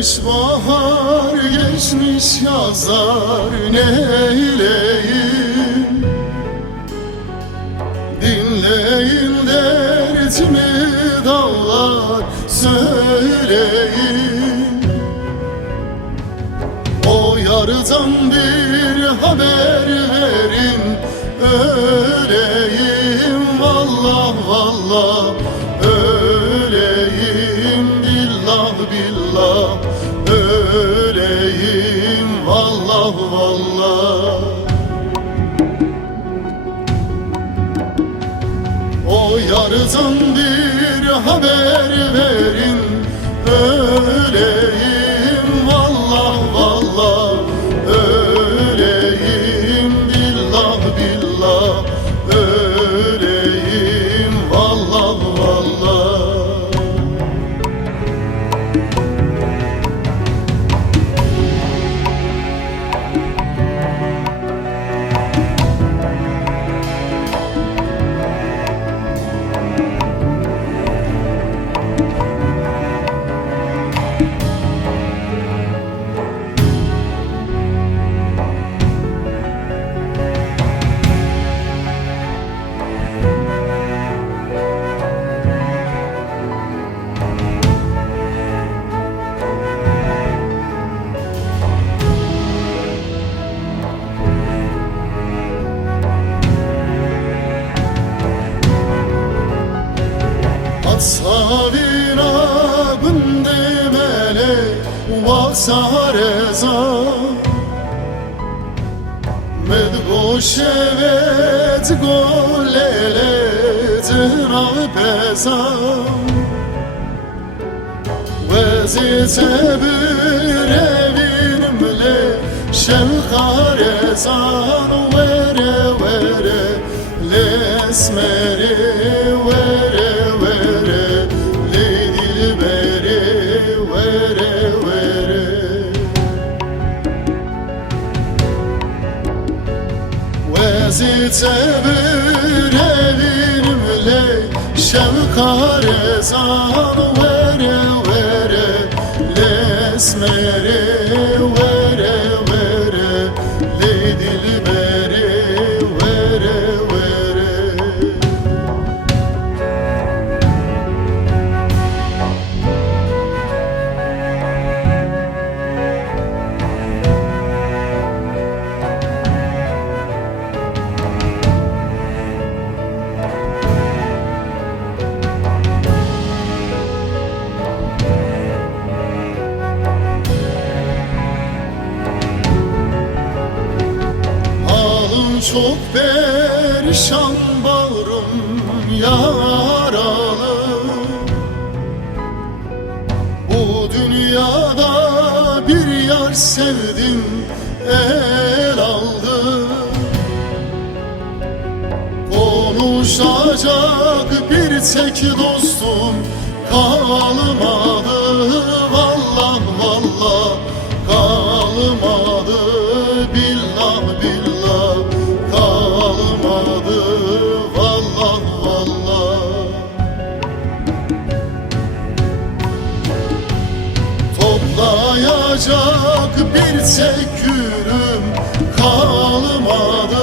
Gelmiş bahar, geçmiş yazar, neyleyim? Dinleyin derdimi dağlar, söyleyin. O yardan bir haber verin, öleyim. Vallah vallah öleyim, billah billah öleyim, vallah vallah. O yardan bir haber verin, öleyim. Vallah vallah öleyim, billah billah öleyim, vallah vallah. Savina gündemele vasareza Medgoşevet golele tırav beza Vezite bir evinimle şevkarezan Vere vere lesmeri vere Vezite bir evinimle şevkarezan Vere vere lesmeri vere vere leydilberi vere vere. Çok perişan bağrım yaralı, bu dünyada bir yar sevdim el aldı. Konuşacak bir tek dostum kalmadı, vallah vallah kalmadı, billah billah kalmadı, vallah vallah. Toplayacak bir tek yürüm kalmadı,